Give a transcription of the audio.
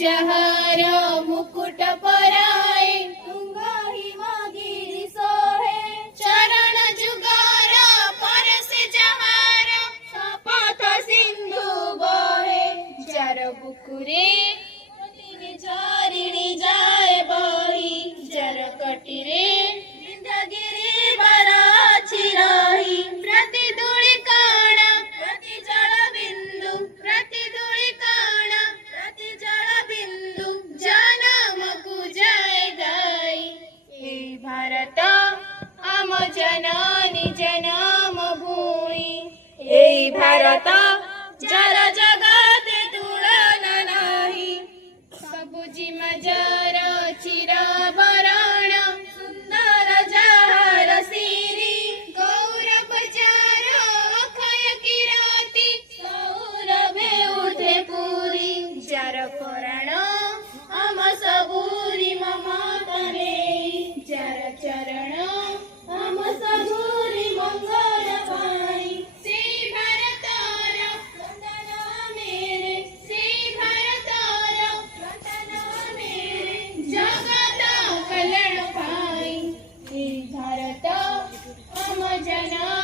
जहार मुकुट पराए तुंगा हिमगिरी सोहे चरण जुगार परसे जहार सपथ सिंधु बहे जर बुकुरे चारिणी जाए बही जर कटिरे विंध्यगिरी बराछि रही प्रति धूଳି कण प्रति जल बिंदु प्रति धूଳି कण प्रति जल बिंदु जनमकु जय गाई हे भारत आम जननी जनम भूमि हे भारत जर जगते तुलना नाही सबुजिम जर चिराभरण सुंदर जहर सिरी गौरव जर अक्षय किराती सौरभे उठे पुरी जर करण हम सबूरी ममतने जर चरण हम सबूरी मंगल पाई से भारतार वंदना मेरे से भारतार वंदना मेरे जगत कल्याण पाई हे भारत हम जना